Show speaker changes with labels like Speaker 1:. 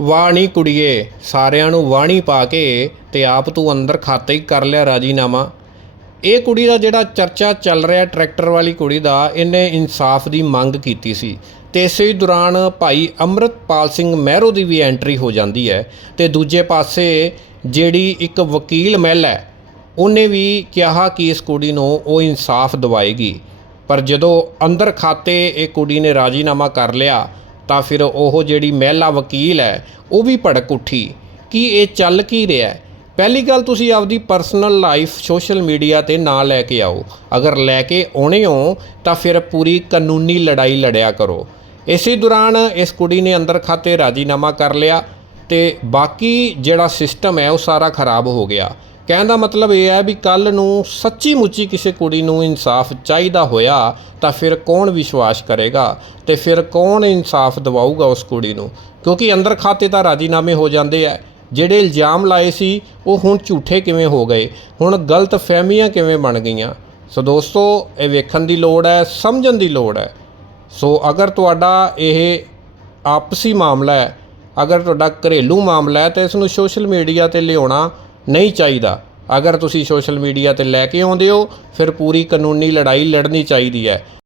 Speaker 1: ਵਾਣੀ ਕੁੜੀਏ, ਸਾਰਿਆਂ ਨੂੰ ਵਾਣੀ ਪਾ ਕੇ ਤੇ ਆਪ ਤੂੰ ਅੰਦਰ ਖਾਤੇ ਹੀ ਕਰ ਲਿਆ ਰਾਜੀਨਾਮਾ। ਇਹ ਕੁੜੀ ਦਾ ਜਿਹੜਾ ਚਰਚਾ ਚੱਲ ਰਿਹਾ ਟਰੈਕਟਰ ਵਾਲੀ ਕੁੜੀ ਦਾ, ਇਹਨੇ ਇਨਸਾਫ ਦੀ ਮੰਗ ਕੀਤੀ ਸੀ। ਤੇ ਇਸੇ ਦੌਰਾਨ ਭਾਈ ਅੰਮ੍ਰਿਤਪਾਲ ਸਿੰਘ ਮਹਿਰੋ ਦੀ ਵੀ ਐਂਟਰੀ ਹੋ ਜਾਂਦੀ ਹੈ। ਤੇ ਦੂਜੇ ਪਾਸੇ ਜਿਹੜੀ ਇੱਕ ਵਕੀਲ ਮਹਿਲ ਹੈ, ਉਹਨੇ ਵੀ ਕਿਹਾ ਕਿ ਇਸ ਕੁੜੀ ਨੂੰ ਉਹ ਇਨਸਾਫ ਦਿਵਾਏਗੀ। ਪਰ ਜਦੋਂ ਅੰਦਰ ਖਾਤੇ ਇਹ ਕੁੜੀ ਨੇ ਰਾਜੀਨਾਮਾ ਕਰ ਲਿਆ ਤਾਂ ਫਿਰ ਉਹ ਜਿਹੜੀ ਮਹਿਲਾ ਵਕੀਲ ਹੈ, ਉਹ ਵੀ ਭੜਕ ਉੱਠੀ। ਕਿ ਇਹ ਚੱਲ ਕੀ ਰਿਹਾ? ਹੈ ਪਹਿਲੀ ਗੱਲ ਤੁਸੀਂ ਆਪਦੀ ਪਰਸਨਲ ਲਾਈਫ ਸੋਸ਼ਲ ਮੀਡੀਆ ਤੇ ਨਾ ਲੈ ਕੇ ਆਓ। ਅਗਰ ਲੈ ਕੇ ਆਉਣੇ ਹੋ, ਤਾਂ ਫਿਰ ਪੂਰੀ ਕਾਨੂੰਨੀ ਲੜਾਈ ਲੜਿਆ ਕਰੋ। ਇਸੇ ਦੌਰਾਨ ਇਸ ਕੁੜੀ ਨੇ ਅੰਦਰ ਖਾਤੇ ਰਾਜੀਨਾਮਾ ਕਰ ਲਿਆ ਤੇ ਬਾਕੀ ਜਿਹੜਾ ਸਿਸਟਮ ਹੈ, ਉਹ ਸਾਰਾ ਖਰਾਬ ਹੋ ਗਿਆ। ਕਹਿਣ ਦਾ ਮਤਲਬ ਇਹ ਹੈ ਵੀ ਕੱਲ ਨੂੰ ਸੱਚੀ ਮੁੱਚੀ ਕਿਸੇ ਕੁੜੀ ਨੂੰ ਇਨਸਾਫ ਚਾਹੀਦਾ ਹੋਇਆ ਤਾਂ ਫਿਰ ਕੌਣ ਵਿਸ਼ਵਾਸ ਕਰੇਗਾ ਤੇ ਫਿਰ ਕੌਣ ਇਨਸਾਫ ਦਿਵਾਊਗਾ ਉਸ ਕੁੜੀ ਨੂੰ? ਕਿਉਂਕਿ ਅੰਦਰ ਖਾਤੇ ਤਾਂ ਰਾਜੀਨਾਮੇ ਹੋ ਜਾਂਦੇ ਆ। ਜਿਹੜੇ ਇਲਜ਼ਾਮ ਲਾਏ ਸੀ, ਉਹ ਹੁਣ ਝੂਠੇ ਕਿਵੇਂ ਹੋ ਗਏ? ਹੁਣ ਗਲਤ ਫਹਿਮੀਆਂ ਕਿਵੇਂ ਬਣ ਗਈਆਂ? ਸੋ ਦੋਸਤੋ, ਇਹ ਵੇਖਣ ਦੀ ਲੋੜ ਹੈ, ਸਮਝਣ ਦੀ ਲੋੜ ਹੈ। ਸੋ ਅਗਰ ਤੁਹਾਡਾ ਇਹ ਆਪਸੀ ਮਾਮਲਾ ਹੈ, ਅਗਰ ਤੁਹਾਡਾ ਘਰੇਲੂ ਮਾਮਲਾ ਹੈ, ਤਾਂ ਇਸ ਨੂੰ ਸੋਸ਼ਲ ਮੀਡੀਆ ਤੇ ਲਿਆਉਣਾ ਨਹੀਂ ਚਾਹੀਦਾ। ਅਗਰ ਤੁਸੀਂ ਸੋਸ਼ਲ ਮੀਡੀਆ ਤੇ ਲੈ ਕੇ ਆਉਂਦੇ ਹੋ, ਫਿਰ ਪੂਰੀ ਕਾਨੂੰਨੀ ਲੜਾਈ ਲੜਨੀ ਚਾਹੀਦੀ ਹੈ।